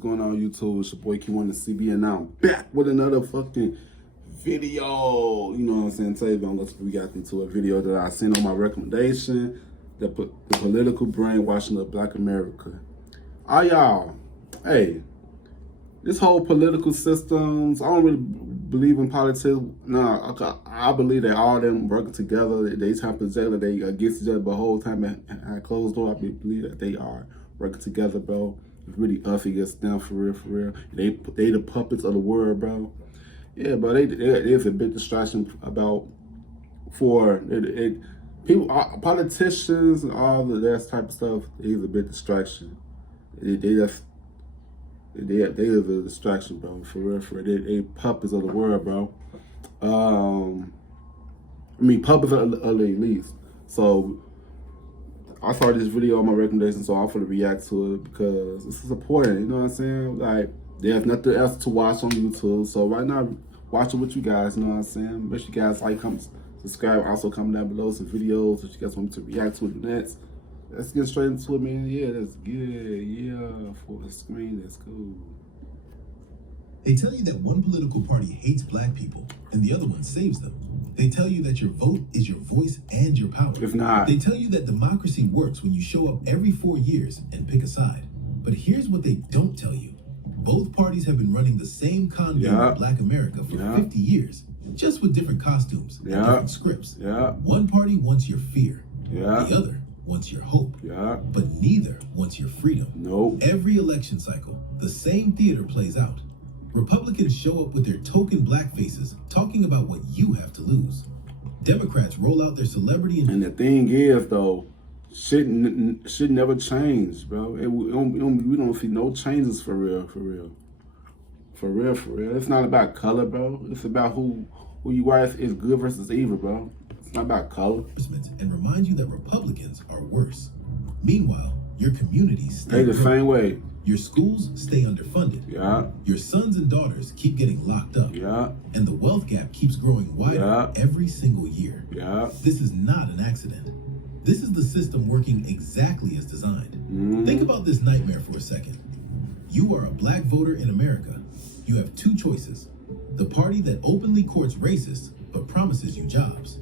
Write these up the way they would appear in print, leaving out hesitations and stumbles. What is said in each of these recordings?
going on YouTube? It's your boy Kewonis CB, and now I'm back with another fucking video. You know what I'm saying? Today I'm going to react to a video that I seen on my recommendation, the political brainwashing of Black America. Y'all, hey, this whole political systems, I don't really believe in politics. No, I believe that all of them working together. They try to project that they against each other, but the whole time behind closed door, I believe that they are working together, bro. It's really us against them, for real, for real. They the puppets of the world, bro. Yeah, but there's a big distraction about people, politicians, and all of that type of stuff. Is a big distraction. They is a distraction, bro. For real, for real. They puppets of the world, bro. I mean, puppets of the elites. So I saw this video on my recommendation, so I'm gonna react to it because this is important. You know what I'm saying? Like, there's nothing else to watch on YouTube, so right now, watch it with you guys. You know what I'm saying? Make sure you guys like, comment, subscribe. Also, comment down below some videos that you guys want me to react to next. Let's get straight into it, man. Yeah, that's good. Yeah, for the screen, that's cool. They tell you that one political party hates Black people and the other one saves them. They tell you that your vote is your voice and your power. If not, they tell you that democracy works when you show up every 4 years and pick a side. But here's what they don't tell you. Both parties have been running the same con game in Black America for 50 years, just with different costumes and different scripts. One party wants your fear. The other wants your hope. But neither wants your freedom. Nope. Every election cycle, the same theater plays out. Republicans show up with their token black faces, talking about what you have to lose. Democrats roll out their celebrity and the thing is, though, shit never change, bro. We don't see no changes for real, for real. For real, for real. It's not about color, bro. It's about who you are is good versus evil, bro. It's not about color. And remind you that Republicans are worse. Meanwhile, your communities stay the same way. Your schools stay underfunded. Your sons and daughters keep getting locked up. And the wealth gap keeps growing wider every single year. This is not an accident. This is the system working exactly as designed. Think about this nightmare for a second. You are a Black voter in America. You have two choices. The party that openly courts racists but promises you jobs.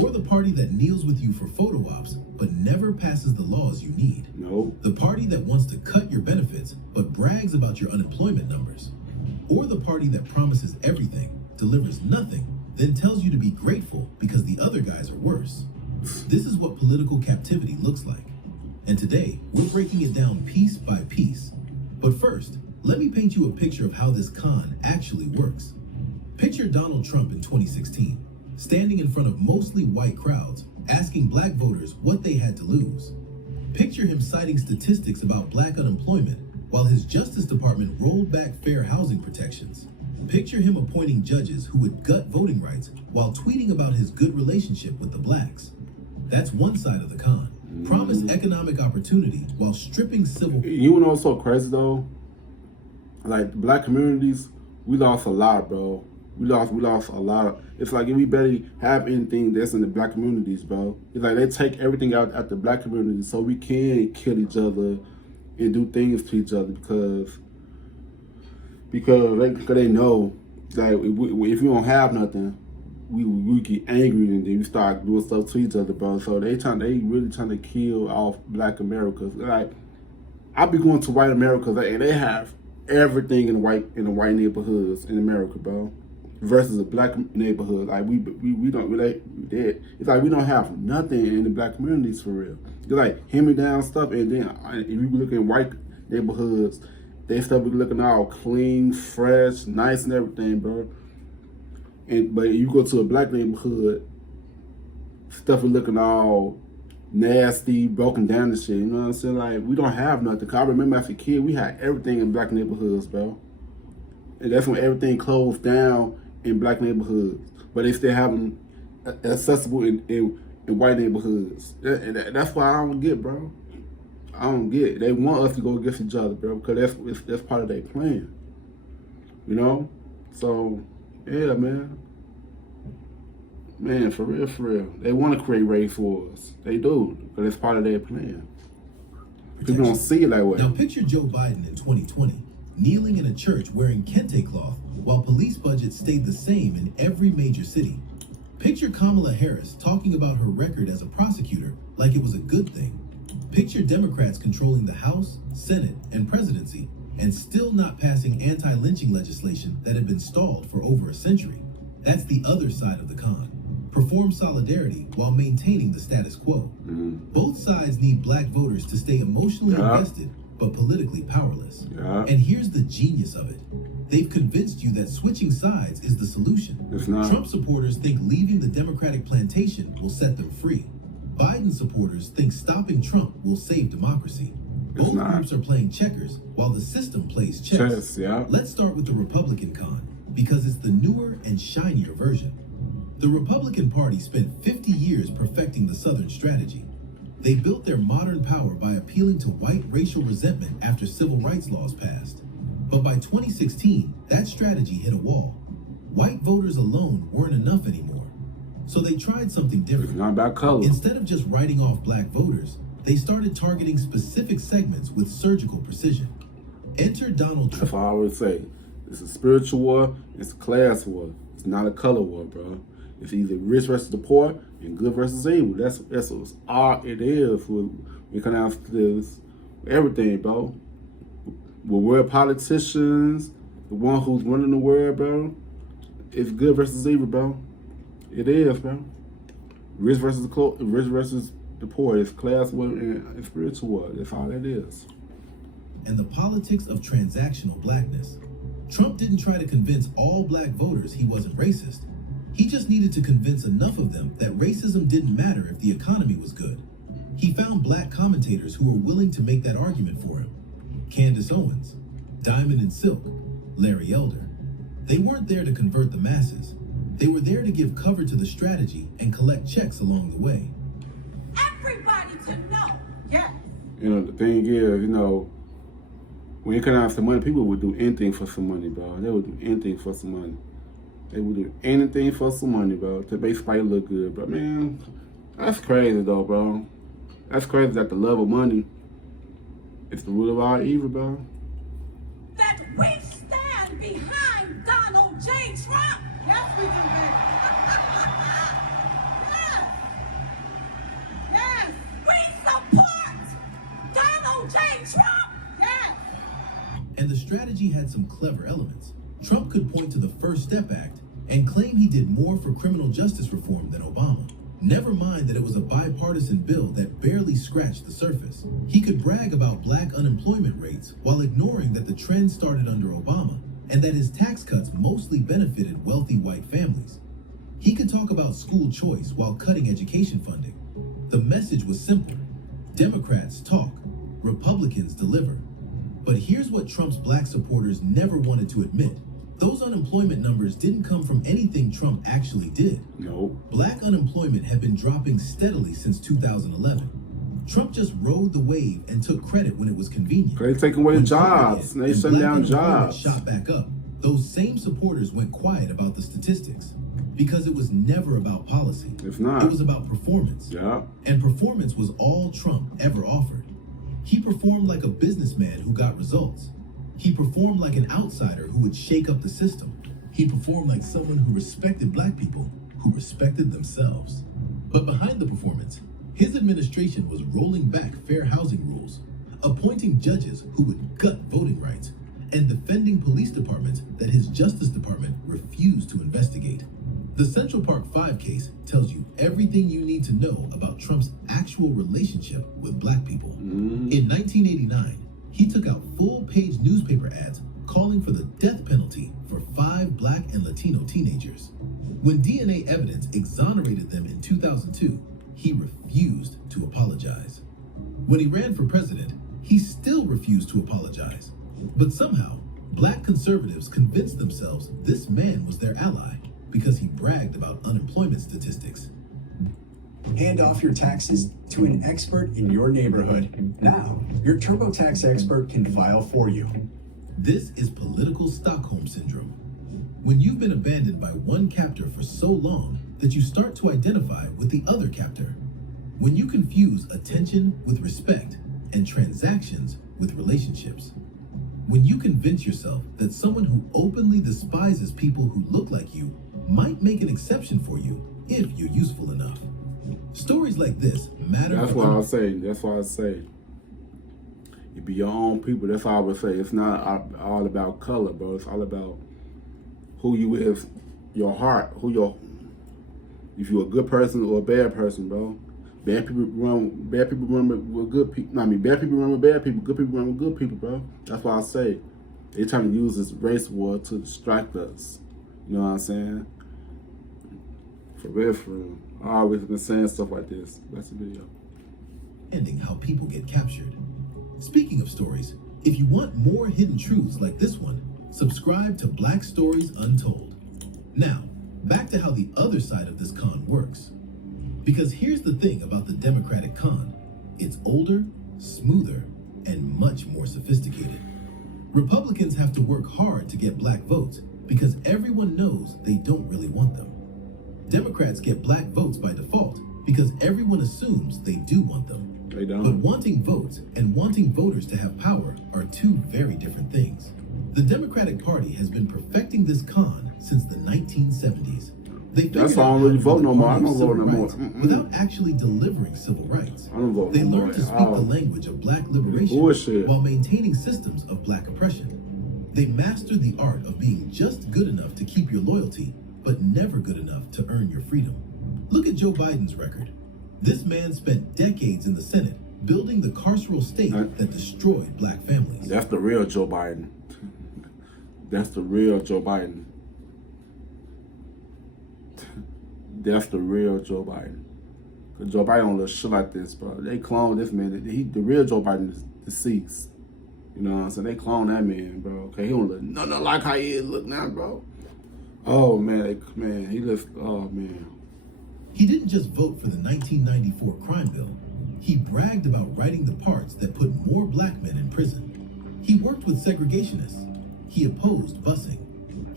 Or the party that kneels with you for photo ops but never passes the laws you need. Nope. The party that wants to cut your benefits but brags about your unemployment numbers. Or the party that promises everything, delivers nothing, then tells you to be grateful because the other guys are worse. This is what political captivity looks like. And today, we're breaking it down piece by piece. But first, let me paint you a picture of how this con actually works. Picture Donald Trump in 2016. Standing in front of mostly white crowds, asking Black voters what they had to lose. Picture him citing statistics about Black unemployment while his Justice Department rolled back fair housing protections. Picture him appointing judges who would gut voting rights while tweeting about his good relationship with the Blacks. That's one side of the con. Promise economic opportunity while stripping civil. You know what's so crazy though? Like, the Black communities, we lost a lot, bro. We lost a lot. It's like if we barely have anything that's in the Black communities, bro. It's like they take everything out at the Black community so we can kill each other and do things to each other because they know that if we don't have nothing, we get angry and then we start doing stuff to each other, bro. So they really trying to kill off Black America. Like, I be going to white America and they have everything in the white neighborhoods in America, bro. Versus a Black neighborhood, like we don't really. It's like we don't have nothing in the Black communities for real. It's like hand-me-down stuff, and then if you look in white neighborhoods, they stuff be looking all clean, fresh, nice, and everything, bro. But you go to a Black neighborhood, stuff is looking all nasty, broken down and shit. You know what I'm saying? Like, we don't have nothing. Cause I remember as a kid, we had everything in Black neighborhoods, bro. And that's when everything closed down in Black neighborhoods, but they still have them accessible in white neighborhoods. And that's why I don't get, bro. I don't get. They want us to go against each other, bro, because that's part of their plan. You know? So, yeah, man. Man, for real, for real. They want to create race wars. They do, because it's part of their plan. People don't see it that way. Now picture Joe Biden in 2020. kneeling in a church wearing kente cloth while police budgets stayed the same in every major city. Picture Kamala Harris talking about her record as a prosecutor like it was a good thing. Picture Democrats controlling the House, Senate, and presidency and still not passing anti-lynching legislation that had been stalled for over a century. That's the other side of the con. Perform solidarity while maintaining the status quo. Both sides need black voters to stay emotionally invested but politically powerless. And here's the genius of it. They've convinced you that switching sides is the solution. It's not. Trump supporters think leaving the Democratic plantation will set them free. Biden supporters think stopping Trump will save democracy. Both groups are playing checkers while the system plays chess. Let's start with the Republican con, because it's the newer and shinier version. The Republican Party spent 50 years perfecting the Southern strategy. They built their modern power by appealing to white racial resentment after civil rights laws passed. But by 2016, that strategy hit a wall. White voters alone weren't enough anymore. So they tried something different. It's not about color. Instead of just writing off black voters, they started targeting specific segments with surgical precision. Enter Donald Trump. That's what I always say. It's a spiritual war, it's a class war. It's not a color war, bro. It's either rich versus the poor and good versus evil. That's what all it is when it comes down to this everything, bro. We're politicians, the one who's running the world, bro. It's good versus evil, bro. It is, bro. Rich versus the poor. It's class war and spiritual war. That's all it is. And the politics of transactional blackness. Trump didn't try to convince all black voters he wasn't racist. He just needed to convince enough of them that racism didn't matter if the economy was good. He found black commentators who were willing to make that argument for him. Candace Owens, Diamond and Silk, Larry Elder. They weren't there to convert the masses. They were there to give cover to the strategy and collect checks along the way. Everybody to know, yes. The thing is, when you come out some money, people would do anything for some money, bro. They would do anything for some money. They would do anything for some money, bro, to make somebody look good. But, man, that's crazy, though, bro. That's crazy that the love of money is the root of all evil, bro. That we stand behind Donald J. Trump. Yes, we do, baby. Yes. Yes. We support Donald J. Trump. Yes. And the strategy had some clever elements. Trump could point to the First Step Act and claim he did more for criminal justice reform than Obama. Never mind that it was a bipartisan bill that barely scratched the surface. He could brag about black unemployment rates while ignoring that the trend started under Obama and that his tax cuts mostly benefited wealthy white families. He could talk about school choice while cutting education funding. The message was simple. Democrats talk, Republicans deliver. But here's what Trump's black supporters never wanted to admit. Those unemployment numbers didn't come from anything Trump actually did. No. Black unemployment had been dropping steadily since 2011. Trump just rode the wave and took credit when it was convenient. They taking away When jobs. COVID hit They and shutting black down unemployment jobs. shot back up. Those same supporters went quiet about the statistics because it was never about policy. It's not. It was about performance. Yeah. And performance was all Trump ever offered. He performed like a businessman who got results. He performed like an outsider who would shake up the system. He performed like someone who respected black people, who respected themselves. But behind the performance, his administration was rolling back fair housing rules, appointing judges who would gut voting rights, and defending police departments that his Justice Department refused to investigate. The Central Park 5 case tells you everything you need to know about Trump's actual relationship with black people. In 1989, he took out full-page newspaper ads calling for the death penalty for 5 black and Latino teenagers. When DNA evidence exonerated them in 2002, he refused to apologize. When he ran for president, he still refused to apologize. But somehow, black conservatives convinced themselves this man was their ally because he bragged about unemployment statistics. Hand off your taxes to an expert in your neighborhood. Now, your TurboTax expert can file for you. This is political Stockholm Syndrome. When you've been abandoned by one captor for so long that you start to identify with the other captor. When you confuse attention with respect and transactions with relationships. When you convince yourself that someone who openly despises people who look like you might make an exception for you if you're useful enough. Stories like this matter. That's why I say. That's why I say. You be your own people. That's all I would say. It's not all about color, bro. It's all about who you is, your heart, if you're a good person or a bad person, bro. Bad people run with good people. I mean, bad people run with bad people. Good people run with good people, bro. That's why I say they trying to use this race war to distract us. You know what I'm saying? For real, for real. I always been saying stuff like this. That's the video. Ending how people get captured. Speaking of stories, if you want more hidden truths like this one, subscribe to Black Stories Untold. Now, back to how the other side of this con works. Because here's the thing about the Democratic con. It's older, smoother, and much more sophisticated. Republicans have to work hard to get black votes because everyone knows they don't really want them. Democrats get black votes by default because everyone assumes they do want them. They don't. But wanting votes and wanting voters to have power are two very different things. The Democratic Party has been perfecting this con since the 1970s. That's why I don't really vote no more. I don't vote no more. Without actually delivering civil rights. I don't vote They no more. learned to speak the language of black liberation Bullshit. while maintaining systems of black oppression. They mastered the art of being just good enough to keep your loyalty, but never good enough to earn your freedom. Look at Joe Biden's record. This man spent decades in the Senate building the carceral state that destroyed black families. That's the real Joe Biden. That's the real Joe Biden. That's the real Joe Biden. Cause Joe Biden don't let shit like this, bro. They clone this man. The real Joe Biden is deceased. You know what I'm saying? They clone that man, bro. Okay, he don't look nothing like how he is look now, bro. Oh man, he looks. Oh man. He didn't just vote for the 1994 crime bill. He bragged about writing the parts that put more black men in prison. He worked with segregationists. He opposed busing.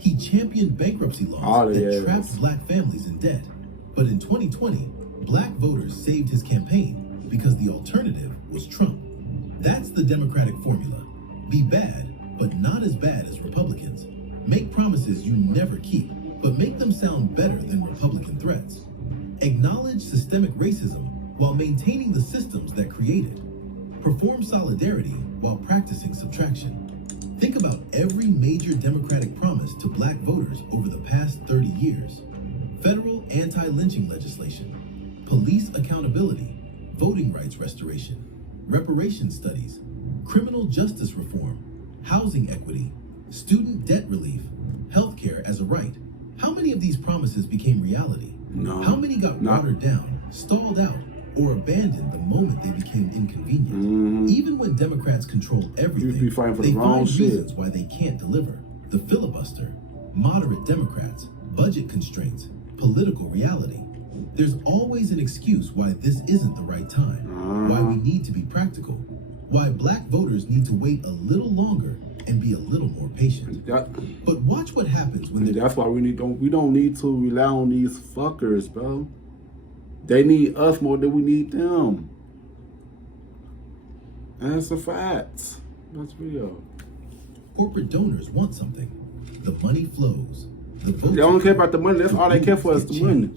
He championed bankruptcy laws that trapped black families in debt. But in 2020, black voters saved his campaign because the alternative was Trump. That's the Democratic formula. Be bad, but not as bad as Republicans. Make promises you never keep, but make them sound better than Republican threats. Acknowledge systemic racism while maintaining the systems that create it. Perform solidarity while practicing subtraction. Think about every major Democratic promise to black voters over the past 30 years. Federal anti-lynching legislation, police accountability, voting rights restoration, reparations studies, criminal justice reform, housing equity, student debt relief, healthcare as a right. How many of these promises became reality? No. How many got watered down, stalled out, or abandoned the moment they became inconvenient? Even when Democrats control everything, they find reasons why they can't deliver. The filibuster, moderate Democrats, budget constraints, political reality. There's always an excuse why this isn't the right time, why we need to be practical, why black voters need to wait a little longer and be a little more patient. But watch what happens when that's why we don't need to rely on these fuckers, bro. They need us more than we need them. That's a fact. That's real. Corporate donors want something. The money flows. The votes they don't care about the money. That's all they care for is the money.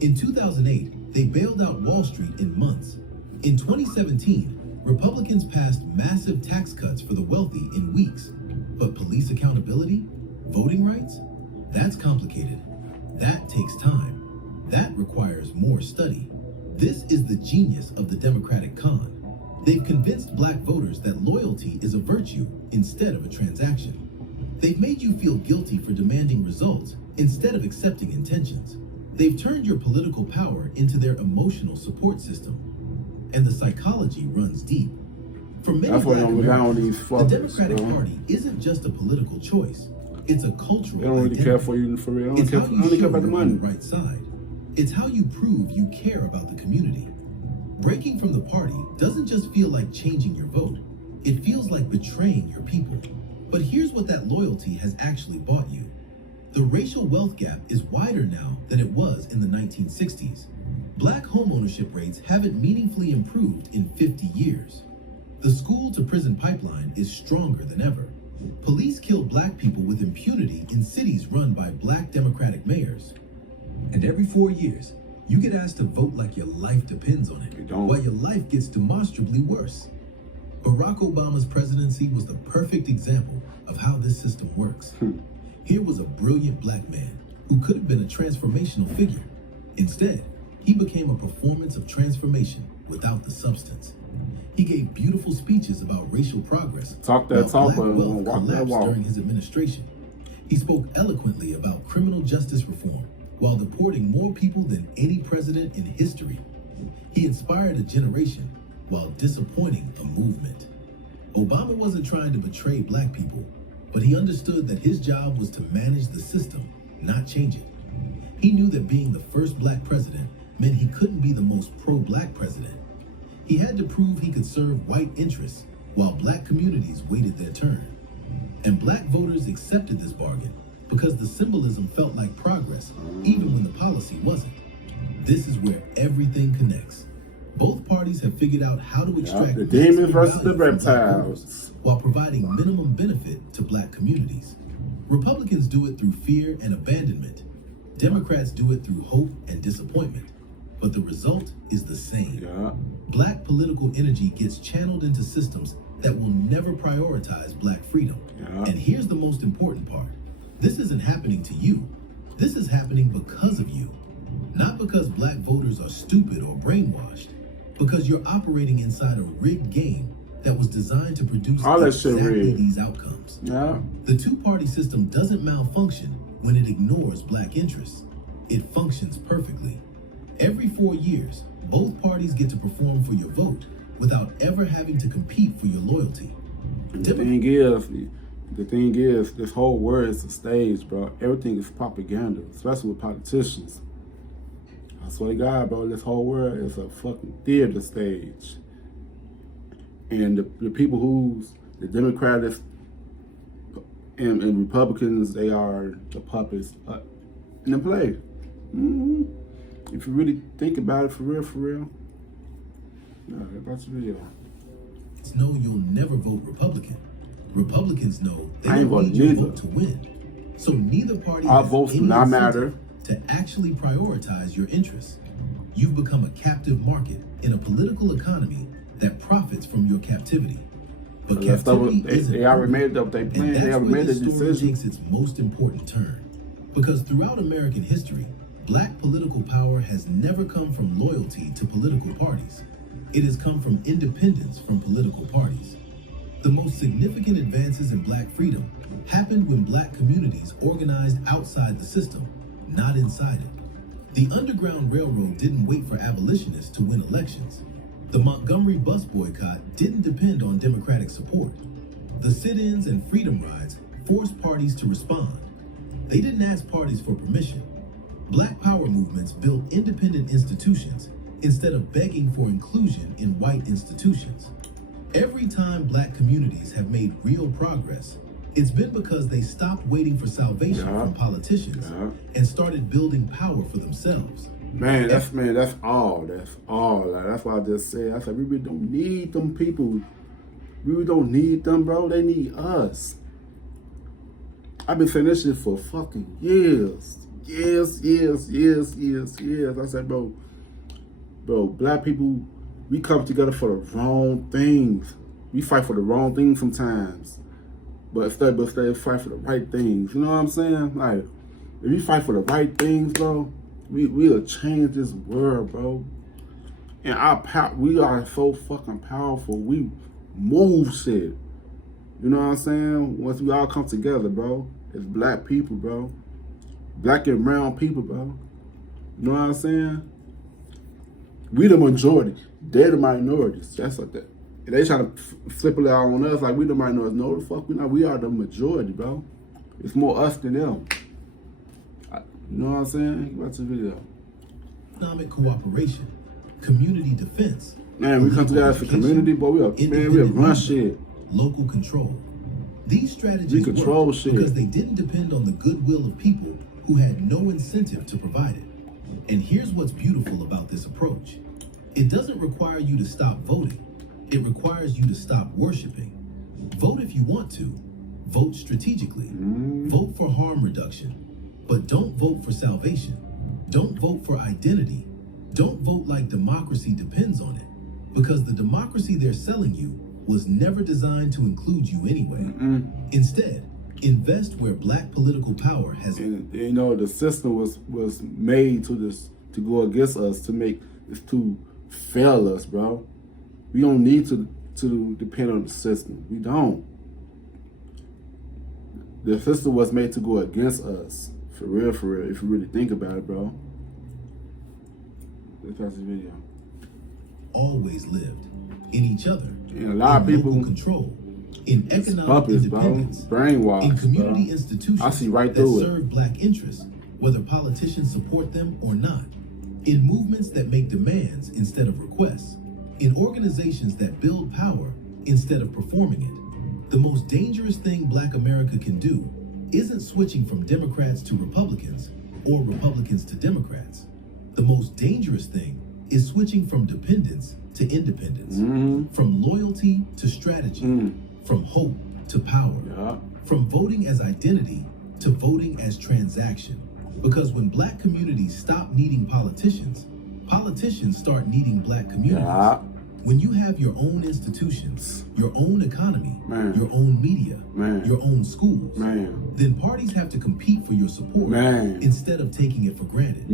In 2008, they bailed out Wall Street in months. In 2017, Republicans passed massive tax cuts for the wealthy in weeks. But police accountability, voting rights, that's complicated. That takes time. That requires more study. This is the genius of the Democratic con. They've convinced black voters that loyalty is a virtue instead of a transaction. They've made you feel guilty for demanding results instead of accepting intentions. They've turned your political power into their emotional support system. And the psychology runs deep. For many black Americans, the Democratic Party isn't just a political choice. It's a cultural They don't really care for you for real. They only care about the money. On the right side. It's how you prove you care about the community. Breaking from the party doesn't just feel like changing your vote. It feels like betraying your people. But here's what that loyalty has actually bought you. The racial wealth gap is wider now than it was in the 1960s. Black homeownership rates haven't meaningfully improved in 50 years. The school-to-prison pipeline is stronger than ever. Police kill black people with impunity in cities run by black Democratic mayors. And every 4 years, you get asked to vote like your life depends on it, while your life gets demonstrably worse. Barack Obama's presidency was the perfect example of how this system works. Here was a brilliant black man who could have been a transformational figure. Instead, he became a performance of transformation without the substance. He gave beautiful speeches about racial progress. Talk that talk, black but wealth walk that collapsed walk. during his administration. He spoke eloquently about criminal justice reform while deporting more people than any president in history. He inspired a generation while disappointing a movement. Obama wasn't trying to betray black people, but he understood that his job was to manage the system, not change it. He knew that being the first black president meant he couldn't be the most pro-black president. He had to prove he could serve white interests while black communities waited their turn. And black voters accepted this bargain because the symbolism felt like progress, even when the policy wasn't. This is where everything connects. Both parties have figured out how to extract the demons versus the value from black reptiles voters while providing minimum benefit to black communities. Republicans do it through fear and abandonment. Democrats do it through hope and disappointment. But the result is the same. Black political energy gets channeled into systems that will never prioritize black freedom. And here's the most important part. This isn't happening to you. This is happening because of you. Not because black voters are stupid or brainwashed, because you're operating inside a rigged game that was designed to produce all that shit exactly rigged. these outcomes. Yeah. The two-party system doesn't malfunction when it ignores black interests. It functions perfectly. Every 4 years, both parties get to perform for your vote without ever having to compete for your loyalty. The thing is, this whole world is a stage, bro. Everything is propaganda, especially with politicians. I swear to God, bro, this whole world is a fucking theater stage. And the people who's the Democrats and Republicans, they are the puppets in the play. If you really think about it for real. That's real. Know you'll never vote Republican. Republicans know they I ain't don't need voting your neither. vote to win. So neither party Our has votes do any not incentive matter. to actually prioritize your interests. You've become a captive market in a political economy that profits from your captivity. But captivity isn't they already permanent, made up their plan. and They that's already where made the the story decision. takes its most important turn. Because throughout American history, black political power has never come from loyalty to political parties. It has come from independence from political parties. The most significant advances in black freedom happened when black communities organized outside the system, not inside it. The Underground Railroad didn't wait for abolitionists to win elections. The Montgomery bus boycott didn't depend on Democratic support. The sit-ins and freedom rides forced parties to respond. They didn't ask parties for permission. Black power movements built independent institutions instead of begging for inclusion in white institutions. Every time black communities have made real progress, it's been because they stopped waiting for salvation from politicians and started building power for themselves. That's all. Like, that's why I just said. I said we really don't need them people. We really don't need them, bro. They need us. I've been saying this shit for fucking years. I said, bro, black people, we come together for the wrong things. We fight for the wrong things sometimes. But instead fight for the right things. You know what I'm saying? Like, if we fight for the right things, bro, we'll change this world, bro. And we are so fucking powerful. We move shit. You know what I'm saying? Once we all come together, bro, as black people, bro. Black and brown people, bro. You know what I'm saying? We the majority. They're the minorities. That's what that. And they try to flip it out on us like we the minorities. No, the fuck we not. We are the majority, bro. It's more us than them. You know what I'm saying? Watch the video. Economic cooperation, community defense. Man, we come together as a community, boy. We'll run shit. Local control. These strategies control worked shit because they didn't depend on the goodwill of people who had no incentive to provide it. And here's what's beautiful about this approach. It doesn't require you to stop voting. It requires you to stop worshiping. Vote if you want to, Vote strategically. Vote for harm reduction. But don't vote for salvation. Don't vote for identity. Don't vote like democracy depends on it. Because the democracy they're selling you was never designed to include you anyway. Instead, invest where black political power has... And, you know, the system was made to go against us, to fail us, bro. We don't need to depend on the system. We don't. The system was made to go against us. For real, if you really think about it, bro. Let's watch this video. Always lived in each other. And a lot of people control, in economic puppets, independence, bro. Brainwashed, in community bro. institutions I see right that through it. serve black interests, whether politicians support them or not, in movements that make demands instead of requests, in organizations that build power instead of performing it. The most dangerous thing black America can do isn't switching from Democrats to Republicans or Republicans to Democrats. The most dangerous thing is switching from dependence to independence, from loyalty to strategy, from hope to power, from voting as identity to voting as transaction. Because when black communities stop needing politicians, politicians start needing black communities. When you have your own institutions, your own economy, your own media, your own schools, then parties have to compete for your support instead of taking it for granted.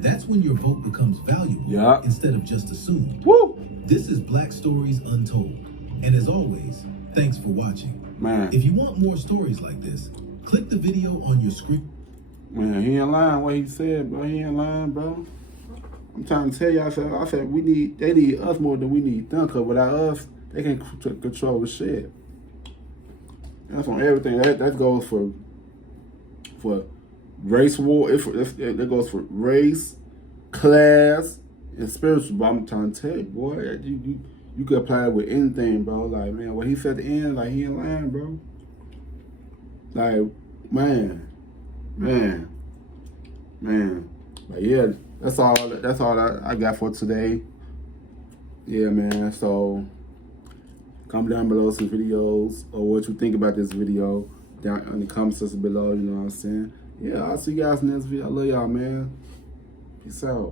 That's when your vote becomes valuable instead of just assumed. This is Black Stories Untold. And as always, thanks for watching. If you want more stories like this, click the video on your screen. Man, he ain't lying what he said, bro. He ain't lying, bro. I'm trying to tell you, I said they need us more than we need them, because without us, they can control the shit. That's on everything. That goes for race war. That goes for race, class, and spiritual. But I'm trying to tell you, boy, you could apply it with anything, bro. Like, man, what he said at the end, like, he ain't lying, bro. Like, man. But yeah, that's all I got for today. Yeah, man. So comment down below some videos or what you think about this video down in the comment section below. You know what I'm saying? Yeah, I'll see you guys in the next video. I love y'all, man. Peace out.